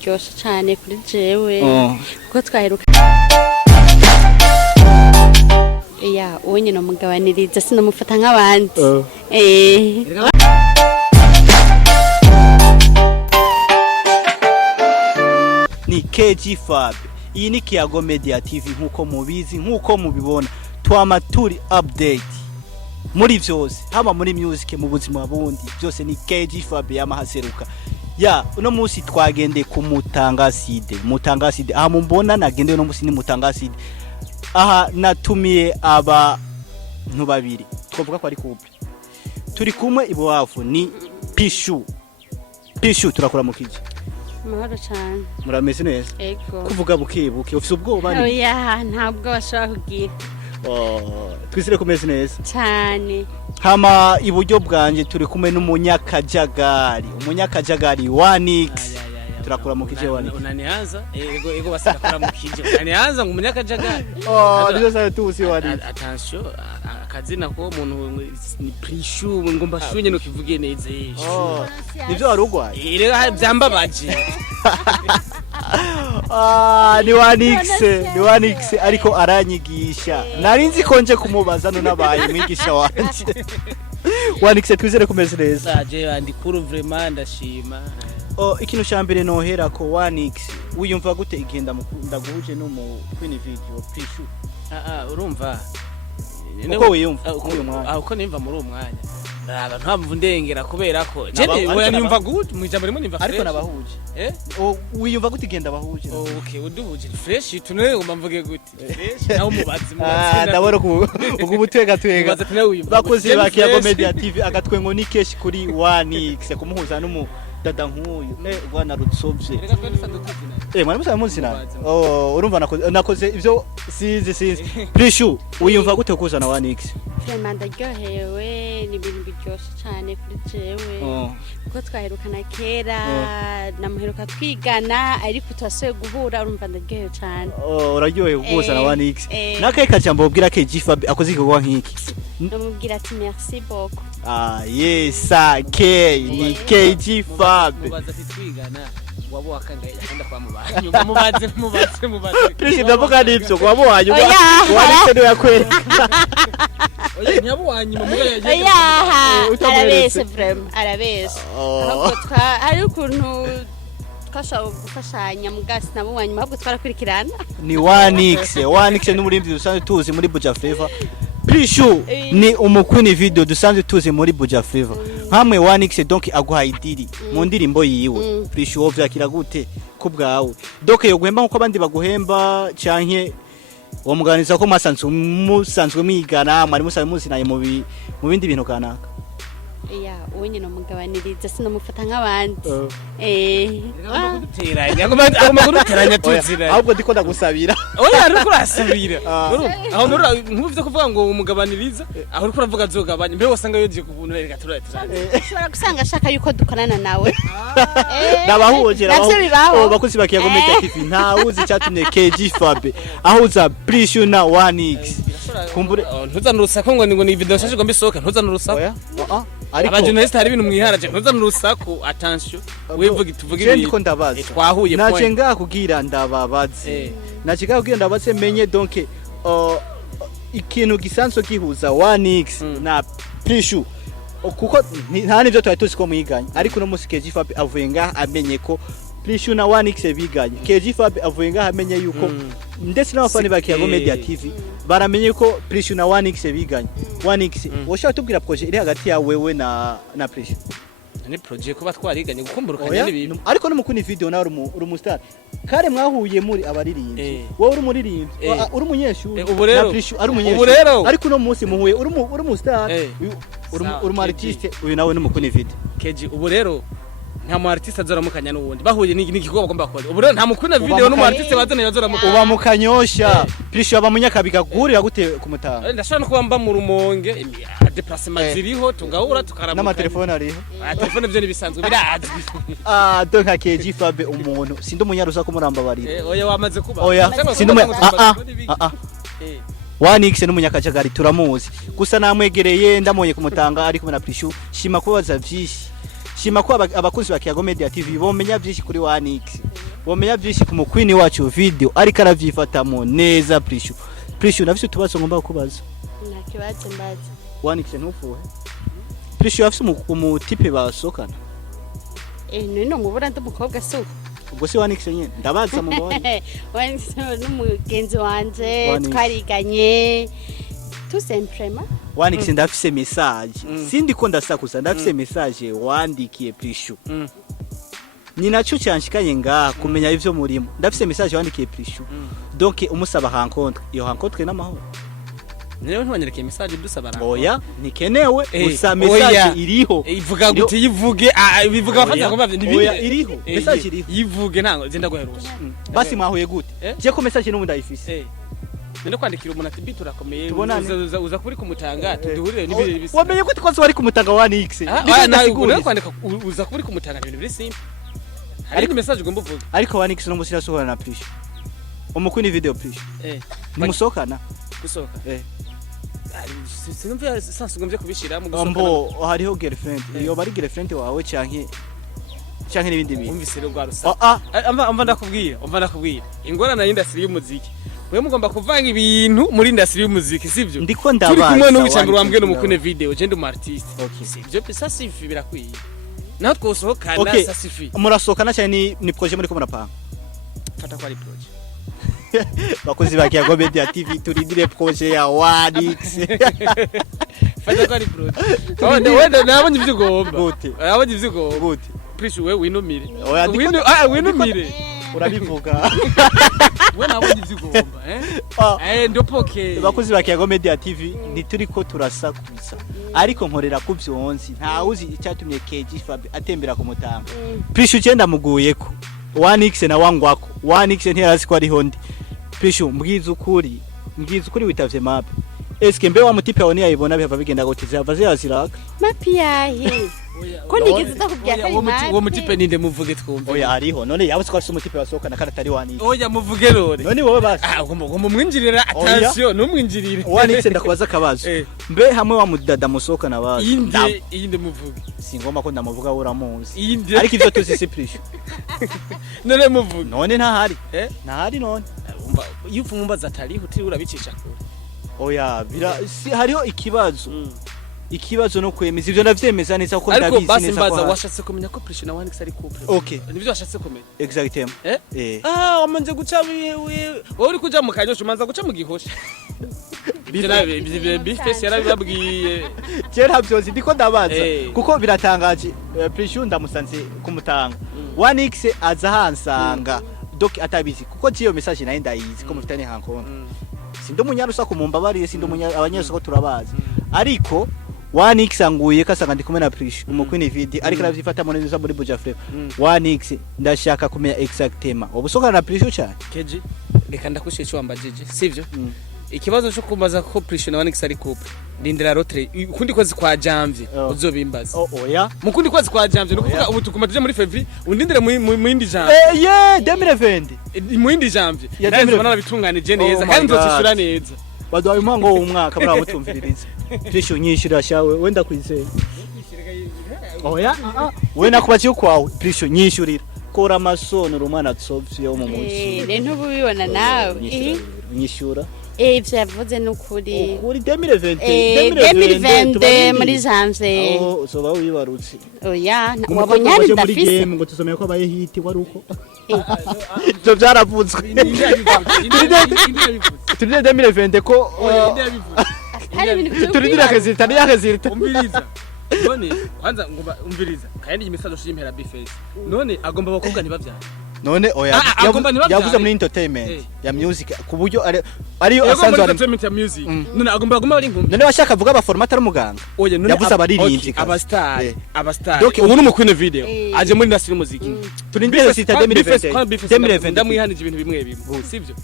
biryoshe cyane kuri jewe kuko twaheruka uwo nyine umugabaniriza sinamufata nk'abandi ni KG Fab. Iyi ni Kiyago Media TV nkuko mubizi nkuko mubibona twama turi update muri vyose haba muri music mu buzima bundi byose ni KG Fab yamahaseruka uno musi twagende ku Mutangaside aha mumbona nagende no musi ni Mutangaside aha natumiye abantu babiri twovuga ko ari couple turi kumwe ibuwafu ni Pishu turakora mu kije mahoro cyane murameze neza ego kuvuga bukebuke ufite ubwoba ni oya ntabwo bashaka kugira twisire kumeze neza cyane hama iburyo bwanje turi kumwe n'umunyakajagari 1x turakora mu kije 1x unanianza ego basakora mu kije unanianza ngo umunyakajagari nizo sayo tusi 1x attention akazina ko umuntu ni Pishu ngo mbashunye no kivuge neza nivyo warugwaye rero byambabaje ni 1x ariko aranyigisha narinzi konje kumubaza no nabaye mwigisha wanje 1x twizere kumeze neza saje andikuru vraiment ndashima ikintu cyambere nohera ko 1x wiyumva gute igenda ndaguhuje no mu Queen Video Pishu urumva uko wiyumva uko nimva muri umwanya ndaba ntamvu ndengera kubera ko jene oya nimva gute mu ijambo rimwe nimva fresh ariko nabahuje wiyumva gute igenda bahuje okay uduhuje fresh tunwe umamvuge gute fresh naho mubazi ndabora uko butwega bakoze ba Kiyago Media TV agatwengo ni keshi kuri 1x kumuhuza n'umu dada nkuyu bwana rutsovye mwana musa munsi na urumva nakoze ivyo sinzi Pishu uyumva gute kuzana 1x vraiment ndaryohewe ni ibintu biryoshe cyane kuri jewe kuko twaherukana kera namuheruka twigana ariko twasuye guhura urumva ndaryohewe cyane uraryohewe kuzana 1x nakaye kajambo ubwira KG Fab akoze igikorwa nk'iki ndamubwira ati merci beaucoup yes ni KG Fab mubaza twigana wabo wakangaye akanda kwa mubaze Pishu ndavuga nivyo wabo wanyu wari se yakwereka nyabo wanyuma mugaye arabese vraiment arabese ahubwo ari ukuntu twashaka gufashanya mugasi nabo wanyuma ahubwo twarakurikirana ni 1x n'umurimbi dusanzwe tuzi muri Buja Flavor Pishu ni umukwini video dusanzwe tuzi muri Buja Flavor hamwe 1x donc aguha idiri mu ndirimbo yiwe Pishu wovyakira gute kubwawe donc yoguhemba nkuko abandi baguhemba canke wamuganiza ko musanzwe mwigana mwari musanzwe muzinaye mu bindi bintu kanaka uwo nyine umugabaniriza sinamufata nk'abandi guteranya tuzira ahubwo ndiko ndagusabira oya ariko urasabira aho nk'uvyo kuvuga ngo umugabaniriza aho uriko uravuga azogabanya mbere wasanga yoje kubuntu reka ushobora gusanga ashaka yuko dukorana nawe nabahuje bakozi ba Kiyago Media TV ntawuzi cyatumye KG Fab aho uza Pishu na 1x kumbure ntuzanurusako ngo ni video shashiko mbisoka ntuzanurusako abajournaliste hari ibintu mwiharaje ntuzanurusako attention wevuga tuvuga ibintu ndiko ndabaza twahuye point naje ngakugira ndababaze naje ngakugira ndabaze menye donc ikintu gisanzwe gihuza 1x na Pishu kuko nta nivyo twari tuzi ko mwiganye ariko no musi KG Fab avuye ngaha amenye ko Pishu na 1x biganye KG Fab avuye ngaha amenye yuko ndetse n'abafani ba Kiyago Media TV baramenye ko Pishu na 1x biganye 1x woshaka tubwira projet iri hagati ya wewe na Pishu ni projet ko batwariganye gukumburukanya n'ibintu ariko no mukuni video na uri mu star kare mwahuye muri abaririmbyi wowe uri muririmbyi uri umunyeshuri na Pishu ari umunyeshuri ariko no munsi muhuye uri mu star uri mu artiste uyu nawe ni mukuni video KG ubu rero nta mu artiste azoramukanya n'uwundi bahuye n'igikorwa bagomba gukora ubu rero nta mukuna video no mu artiste bazana yazoramukanya uba mukanyosha Pishu aba munyakabiga gurira gute kumutanga ndashaka no kuba mba mu rumonge déplacement ziriho tugahura tukaramuka n'amatelefone ariho telefone byo nibisanzwe birazwi donc KG Fab umuntu sindi umunyaruza ko muramba barira oya wamaze kuba oya sindi 1x n'umunyakajagari turamuzi gusa namwegereye ndamoye kumutanga ari kumwe na Pishu shima kubaza vyinshi shima ko abakunzi ba Kiyago Media TV bomenya byinshi kuri 1x bomenya byinshi ku mukwini wacu video ariko aravyifatamo neza Prishu nafise utubazo ngomba kubaza nta kibazo mbaza Wanix ntufuhe Prishu afise umutipe basokana none mubura ndumukobwa suko ubwo se Wanix nyene ndabaza mu bone Wanix n'umugenzi wanje twariganye tout simplement Wanix ndafise message sindi ko ndasakuza ndafise message wandikiye Prishu ni naco cyanshikanye ngaha kumenya ivyo murimo ndafise message wandikiye Prishu donc umusaba rencontre iyo rencontre n'amahoro Niyo ntwanyereke message dusaba rango. Oya nikenewe gusa message iriho. Ivuga guti yivuge bivuga bafanya ngomba nibindi. Oya iriho message iriho. Yivuge ntango zenda guherusha. Basi mwahuye gute? Je ko message n'umuntu ayifise. Nende kwandikira umuntu ati bitu rakomeye uza kuri kumutanga tuduhurire n'ibiri bisi. Wamenye gute ko wari kumutanga 1x? Ndio kwandika uza kuri kumutanga ibintu biri simple. Ariko message ugomba uvuga. Ariko 1x no musira sohora na Prishu. Umukuni video Prishu. Nimusokana. Gusoka. Sinumva sansugombye kubishira mu gusoka. Mbo hariho girlfriend. Iyo bari girlfriend wawe canke nibindi bintu. Umvise rwo rusa. Amba ndakubwira. Ingorana y'industry y'umuziki. Wewe mugomba kuvanga ibintu muri industry y'umuziki sivyo? Ndiko ndabaza. Turi kumwe n'uwicambira wambwe n'umukune video je ndi mu artist. Sivyo pesa sifi birakwiye. Naho twosohokana sa sifi. Murasohokana cyane ni projet muri ko murapanga. Fata kwa ari projet. Bakozi bakiya go Media TV turindire projet ya 1x. Fata kwa ari projet. Wenda nabonye ivyo ugomba. Gute? Nabonye ivyo ugomba. Gute? Prishu we winumire. Winumire. Urabivuga. We nabonye ivyo ugomba, ndio poke. Bakozi bakiya go Media TV ntituriko turasakuza. Ariko nkorera ku vyonzi. Nta uzi icyatumye KG Fab atembera ku mutanga. Prishu cyenda muguyeko. 1x na wangwako 1x ntiyarazi ko ari hondi Prishu mbwiza ukuri witavye map eske mbe wa mutipe woni yayibona bihava bigenda gute zava ziraka mapi yahe ko nigeze ndakubwira ko ari mapi uwo mutipe ninde muvuge twumve oya hariho none yabuze ko afite umutipe wasohoka na karatari 1x oya muvuge rore none wowe basi ugomba mwinjirira attention numwinjirire 1x ndakubaza kabazo mbe hamwe wa mudada musohoka na bazi iyinde muvuge singoma ko ndamuvuga uramuzi ariko ivyo tuzi si Prishu none muvuge none ntahari ntahari none yufu mumbaza atariho turi urabicisha kure oya hariho ikibazo no kwemeza ivyo ndavyemeza neza ko ndabizi neza ariko basi mbaza washatse kumenya ko Prishu na 1x ari couple okay nivyo washatse kumenya exactement wamanje guca wowe uri kuja mu kanyosho manza guca mu gihosha bifese yarababwiye kera byozi ndiko ndabaza kuko biratangaje Prishu ndamusanze kumutanga 1x aza hansanga donc atabizi kuko tiyo message nayo ndayizi ko mufitane hankonto sindo munyarusa kumumbabariye sindo abanyesoko ko turabazi ariko 1x anguye kasanga ndi kumena Prishu umukwini video ariko aravyifata mu neza muri Buja Flava 1x ndashaka kumenya exactement ubusokana na Prishu cyane keji reka ndakusheshe wambajije sivyo ikibazo cyo kumaza ko Prishu na 1x ari couple Lindira rotre ukundi kwezi kwa Janvier uzobimbaza oya mukundi kwezi kwa Janvier no kuvuga ubu tukumatije muri February undindire mu indi Janvier 2020 mu indi Janvier nazo banabitunganije neza kandi nzocishura neza baduhaye umwango w'umwaka muri abutumviririza Prishu nyishira shawe wenda kwizera oya we nakubaciye kwawe Prishu nyishurira kora amasono umwana tsovye yo mu muzi rero ubibona nawe nyishura ivyo yavuze n'ukuri kuri 2020 muri Janvier aho uzoba wibarutse oya wabonye ari ndafise ngo tusomeye ko abaye hit wari uko byo byaravuzwe turi 2020 ko turi direkezita umviriza none kwanza ngomba umviriza kandi iyi message ushimera Bface none agomba bakobwa ntibavyara none oya yavuze muri entertainment ya music ku buryo ariyo asanzwe ari entertainment ya music none agomba ari ingumbi none bashaka vuga aba format ari umuganga oya none yavuze abaririmbyi aba star ubu n'umukwine video aje muri industry y'umuziki turi ndetse 2020 ndamwihanije ibintu bimwe sivyo